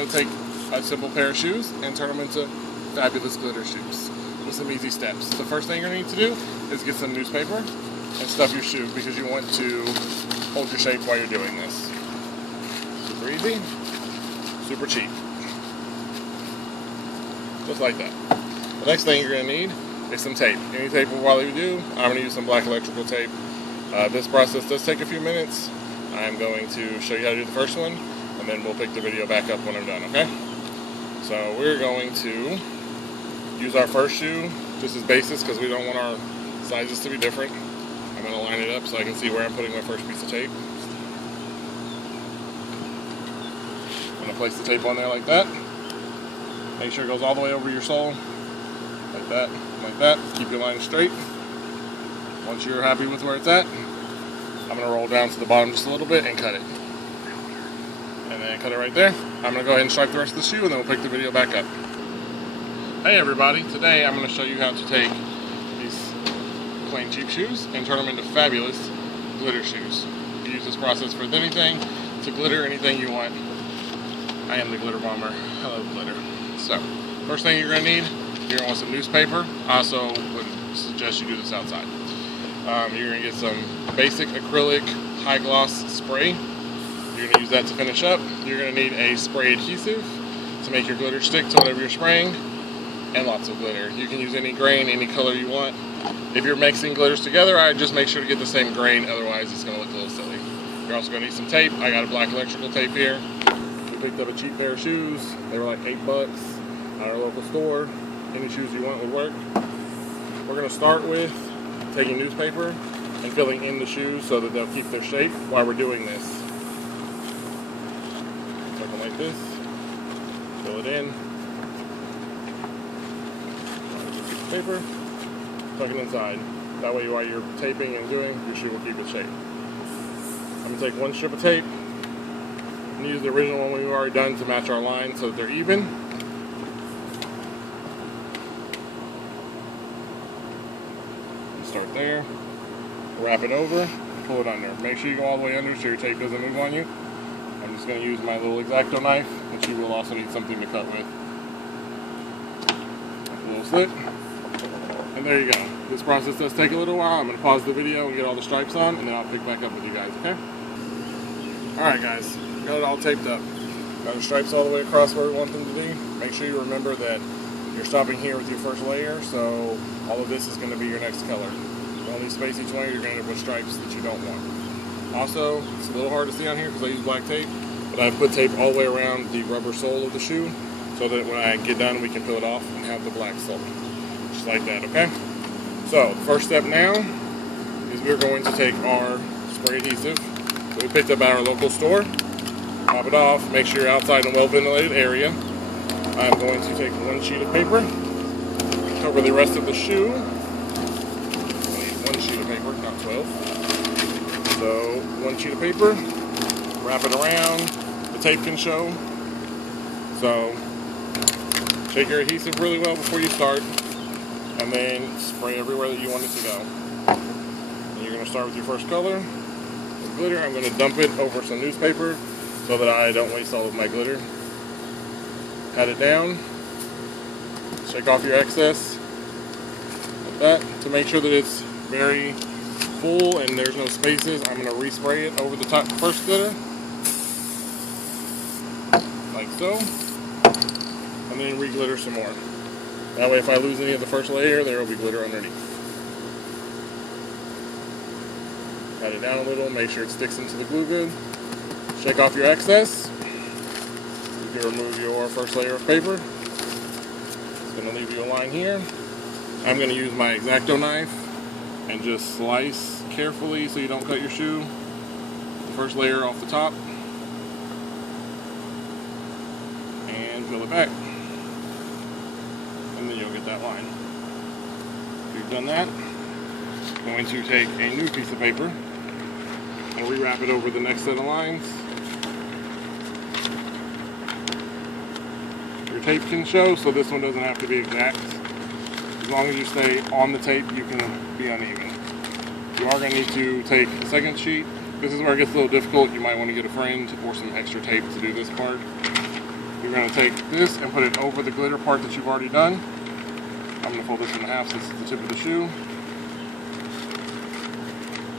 going to take a simple pair of shoes and turn them into fabulous glitter shoes with some easy steps. The first thing you're going to need to do is get some newspaper and stuff your shoe because you want to hold your shape while you're doing this. Super easy, super cheap. Just like that. The next thing you're going to need is some tape. Any tape will bother you. I'm going to use some black electrical tape. This process does take a few minutes. I'm going to show you how to do the first one, and then we'll pick the video back up when I'm done, okay? So we're going to use our first shoe just as basis because we don't want our sizes to be different. I'm going to line it up so I can see where I'm putting my first piece of tape. I'm going to place the tape on there like that. Make sure it goes all the way over your sole. Like that, like that. Keep your line straight. Once you're happy with where it's at, I'm going to roll down to the bottom just a little bit and cut it. And then cut it right there. I'm going to go ahead and stripe the rest of the shoe and then we'll pick the video back up. Hey everybody, today I'm going to show you how to take these plain cheap shoes and turn them into fabulous glitter shoes. You can use this process for anything, to glitter anything you want. I am the glitter bomber. I love glitter. So, first thing you're going to need, you're going to want some newspaper. I also would suggest you do this outside. You're going to get some basic acrylic high gloss spray. You're going to use that to finish up. You're going to need a spray adhesive to make your glitter stick to whatever you're spraying, and lots of glitter. You can use any grain, any color you want. If you're mixing glitters together, I just make sure to get the same grain, otherwise it's going to look a little silly. You're also going to need some tape. I got a black electrical tape here. We picked up a cheap pair of shoes. They were like $8 at our local store. Any shoes you want would work. We're going to start with taking newspaper and filling in the shoes so that they'll keep their shape while we're doing this. Something like this. Fill it in. Paper. Tuck it inside. That way while you're taping and doing, your shoe will keep its shape. I'm going to take one strip of tape and use the original one we've already done to match our lines so that they're even. Start there, wrap it over, pull it under. Make sure you go all the way under so your tape doesn't move on you. I'm just going to use my little X-Acto knife, which you will also need something to cut with. A little slit, and there you go. This process does take a little while. I'm going to pause the video and get all the stripes on, and then I'll pick back up with you guys, okay? Alright guys, got it all taped up. Got the stripes all the way across where we want them to be. Make sure you remember that you're stopping here with your first layer, so all of this is going to be your next color. You only space each one, you're going to end up with stripes that you don't want. Also, it's a little hard to see on here because I use black tape, but I've put tape all the way around the rubber sole of the shoe so that when I get done we can peel it off and have the black sole. Just like that, okay? So, first step now is we're going to take our spray adhesive that we picked up at our local store, pop it off, make sure you're outside in a well-ventilated area. I'm going to take one sheet of paper, cover the rest of the shoe. I need one sheet of paper, not 12. So, one sheet of paper, wrap it around, the tape can show. So, shake your adhesive really well before you start, and then spray everywhere that you want it to go. And you're going to start with your first color, the glitter. I'm going to dump it over some newspaper so that I don't waste all of my glitter. Pat it down, shake off your excess, like that. To make sure that it's very full and there's no spaces, I'm going to respray it over the top first glitter, like so, and then re-glitter some more. That way if I lose any of the first layer, there will be glitter underneath. Pat it down a little, make sure it sticks into the glue good. Shake off your excess. You can remove your first layer of paper. It's going to leave you a line here. I'm going to use my X-Acto knife and just slice carefully so you don't cut your shoe. The first layer off the top. And fill it back. And then you'll get that line. If you've done that, I'm going to take a new piece of paper and rewrap it over the next set of lines. Your tape can show, so this one doesn't have to be exact. As long as you stay on the tape, you can be uneven. You are going to need to take a second sheet. This is where it gets a little difficult. You might want to get a friend or some extra tape to do this part. You you're going to take this and put it over the glitter part that you've already done. I'm going to fold this in half since it's the tip of the shoe.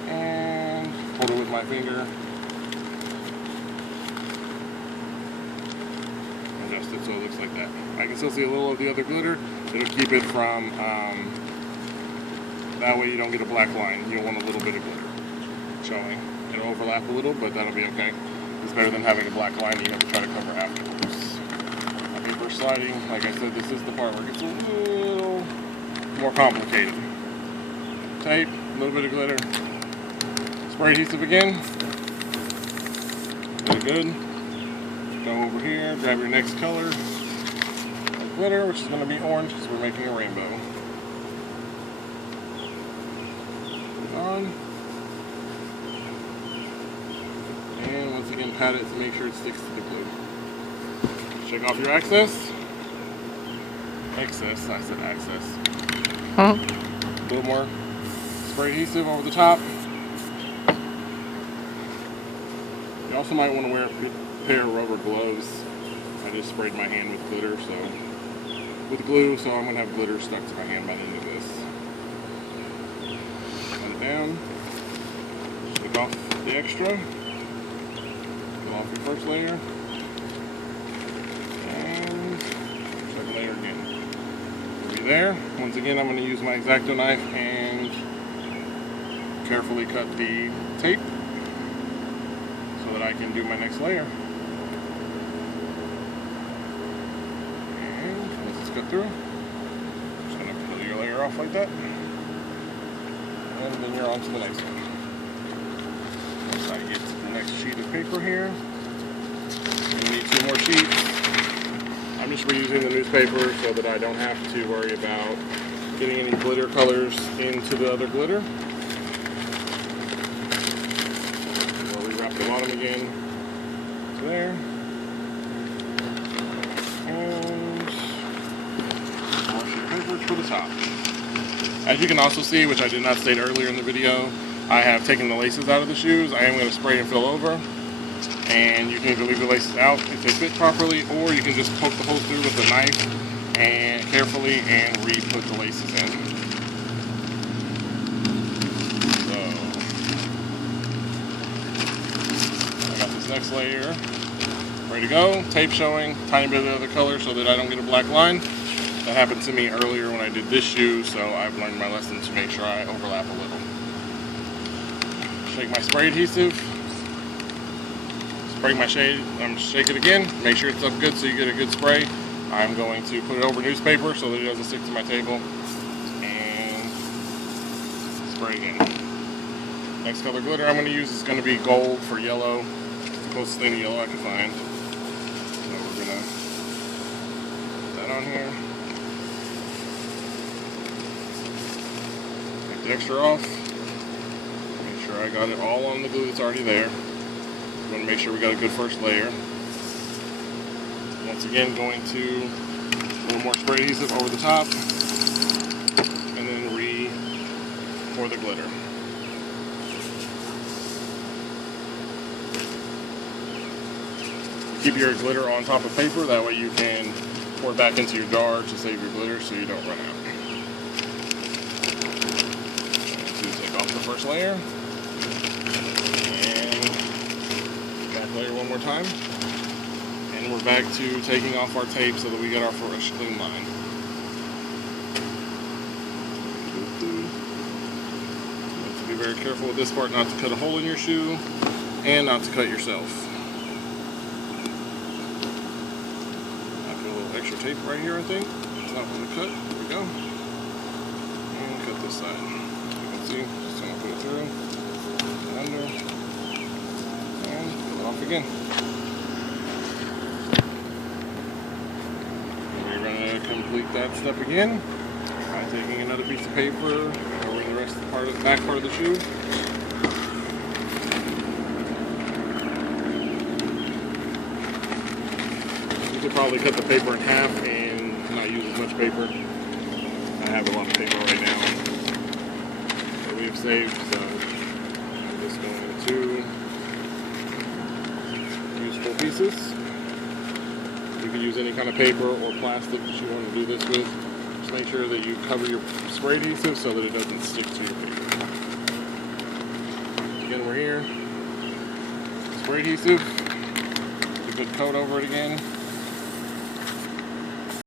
And hold it with my finger. Adjust it so it looks like that. I can still see a little of the other glitter. It'll keep it from, that way you don't get a black line. You'll want a little bit of glitter showing. It'll overlap a little, but that'll be okay. It's better than having a black line that you have to try to cover afterwards. My paper sliding, like I said, this is the part where it gets a little more complicated. Tape, a little bit of glitter. Spray adhesive again. Really good. Go over here, grab your next color of glitter, which is going to be orange because we're making a rainbow. Put it on. And once again, pat it to make sure it sticks to the glue. Shake off your excess. I said access. A little more spray adhesive over the top. You also might want to wear a pair of rubber gloves. I just sprayed my hand with glitter, with glue, so I'm going to have glitter stuck to my hand by the end of this. Let it down. Shake off the extra. Off your first layer, and second layer again. We'll be there. Once again, I'm going to use my X-Acto knife and carefully cut the tape so that I can do my next layer. And once it's cut through, I'm just going to peel your layer off like that, and then you're on to the next one. Once I get to the next sheet of paper here, I'm going to need 2 more sheets. I'm just reusing the newspaper so that I don't have to worry about getting any glitter colors into the other glitter. We'll rewrap the bottom again to there. And more sheet paper for the top. As you can also see, which I did not state earlier in the video, I have taken the laces out of the shoes. I am going to spray and fill over. And you can either leave the laces out if they fit properly, or you can just poke the holes through with a knife and carefully and re-put the laces in. So, I got this next layer ready to go. Tape showing, tiny bit of the other color so that I don't get a black line. That happened to me earlier when I did this shoe, so I've learned my lesson to make sure I overlap a little. Shake my spray adhesive. Spray my shade, shake it again, make sure it's up good so you get a good spray. I'm going to put it over newspaper so that it doesn't stick to my table, and spray again. Next color glitter I'm going to use is going to be gold for yellow. It's the closest thing to yellow I can find. So we're going to put that on here. Take the extra off. Make sure I got it all on the glue that's already there. We want to make sure we got a good first layer. Once again, going to a little more spray adhesive over the top, and then pour the glitter. Keep your glitter on top of paper, that way you can pour it back into your jar to save your glitter so you don't run out. So take off the first layer. Layer one more time, and we're back to taking off our tape so that we get our fresh clean line. You have to be very careful with this part not to cut a hole in your shoe and not to cut yourself. I put a little extra tape right here, I think. It's not going to cut. There we go. And cut this side. You can see, just going to put it through and under. Off again. We're going to complete that step again by taking another piece of paper over the rest of the back part of the shoe. You could probably cut the paper in half and not use as much paper. I have a lot of paper right now that we have saved, so I'm just going to useful pieces. You can use any kind of paper or plastic that you want to do this with. Just make sure that you cover your spray adhesive so that it doesn't stick to your paper. Again, we're here. Spray adhesive. A good coat over it again.